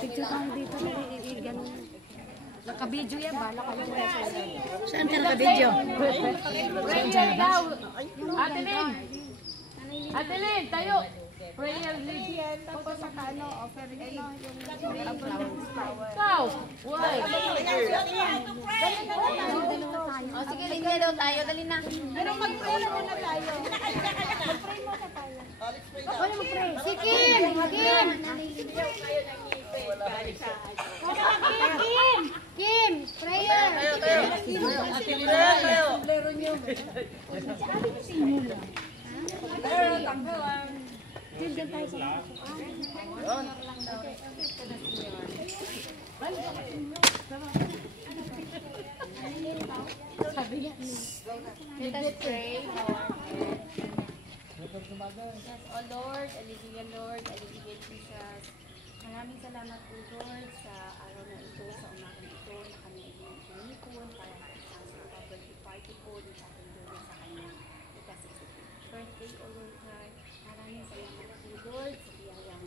Picture ka dito na ganun. Naka-video yan, bala ka lang. Saan ka naka-video? Ate Lynn, tayo! Prayer lead. Tapos sa ano, offer yung flower. Why? O sige, linya daw tayo. Dali na. Pero mag-pray muna tayo. Mag-pray muna tayo. Wala mag-pray. Si Kim! Kim! Prayer! Ate Lina, tayo. Diyan tayo sa sabi niya. Let us pray. Yes, O Lord, Hallelujah Lord, Hallelujah Jesus. Maraming salamat po Lord sa araw na ito, sa umagang ito, na kami ay pinipon para sa isang birthday party po dito sa ating Lord sa kanyang birthday, O Lord God. Maraming salamat po Lord sa biyayang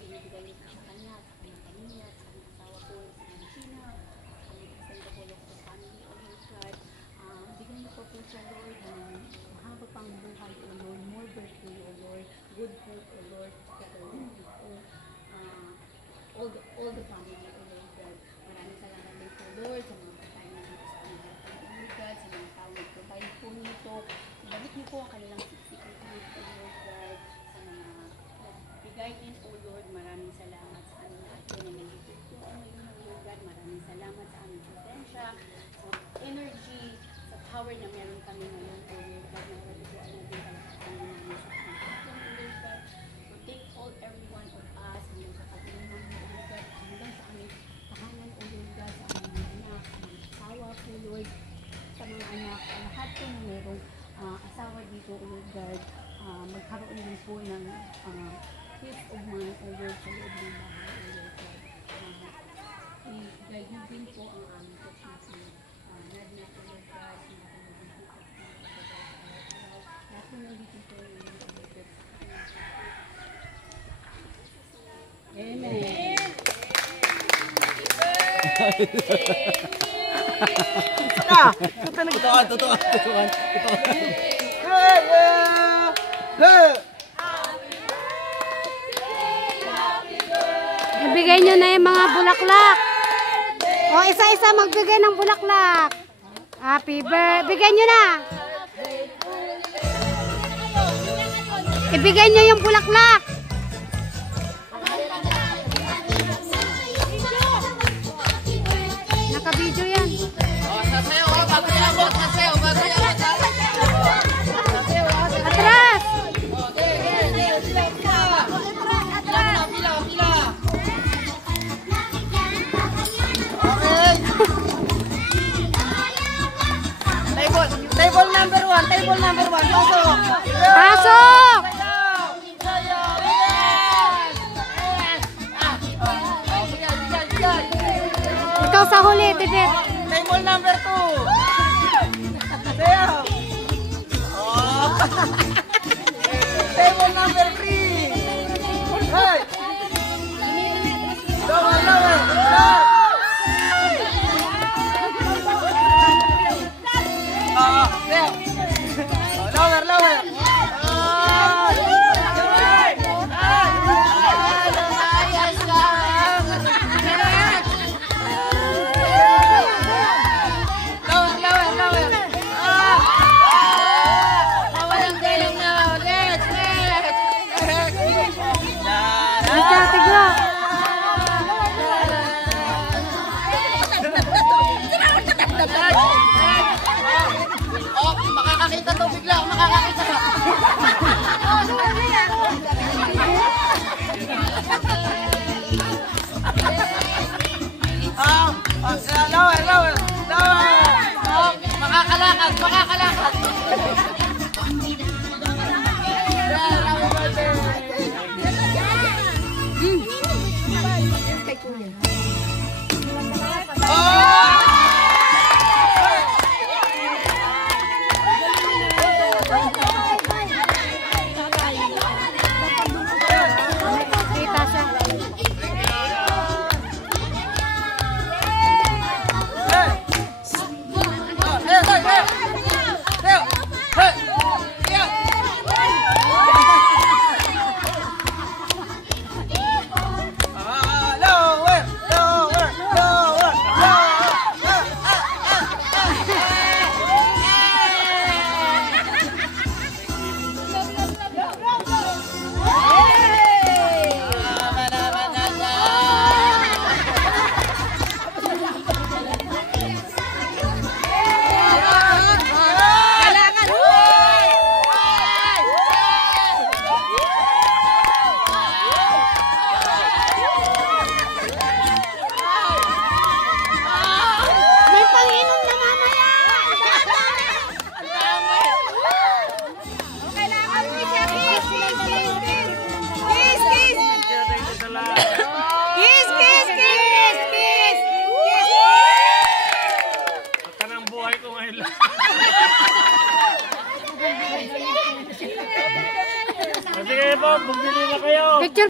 binibigay niyo sa kanya, sa kanyang pamilya, sa kanyang asawa po, sa kanyang China, sa kanyang extended po Lord sa family, O Lord God. Bigyan niyo po siya Lord ng mahaba pang buhay, O Lord, more birthday, O Lord, good health, O Lord, all the family, O Lord God. Maraming salamat din po Lord sa mga pagkain na dito sa kanyang birthday, O Lord God, sa mga tawag po tayo po nito. Ibalik niyo po ang kanilang siksikan po, O Lord God, sa mga bigay din, O Lord. Maraming salamat sa aming lahat po na nandito po, O Lord God. Maraming salamat sa aming presensya, sa energy, sa power na meron kami ngayon, O Lord God. Maraming po ang naging kalakasan na namin sa aming O Lord God. Protect all, every one of us, hanggang sa pagkain namin, O Lord God, hanggang sa aming tahanan, O Lord God, sa aming mga anak, sa mga asawa, O Lord, sa mga anak, lahat po na merong asawa dito, O Lord God, magkaroon din po ng peace of mind, O Lord, sa loob ng bahay, O Lord God. I-guide din po ang aming church na si Nadna, O Lord God, sa mga kanilin po lahat po nandito po, O Lord God. Amen. Totoo. Ibigay nyo na yung mga bulaklak. O, isa-isa magbigay ng bulaklak. Happy birthday. Bigay nyo na. Ibigay nyo yung bulaklak. Naka-video yan. Sasayaw, bago niabot. Sasayaw, bago niabot. Atras. Pila. Table number one. Pasok. Ikaw sa huli, Tibet. Table number 2. Sayaw. Table number 3. Hey. Lower. Lower. Makakakita to bigla, makakakita ka. Lower. Makakalakad. smile. Sige po, bumili na kayo. Picture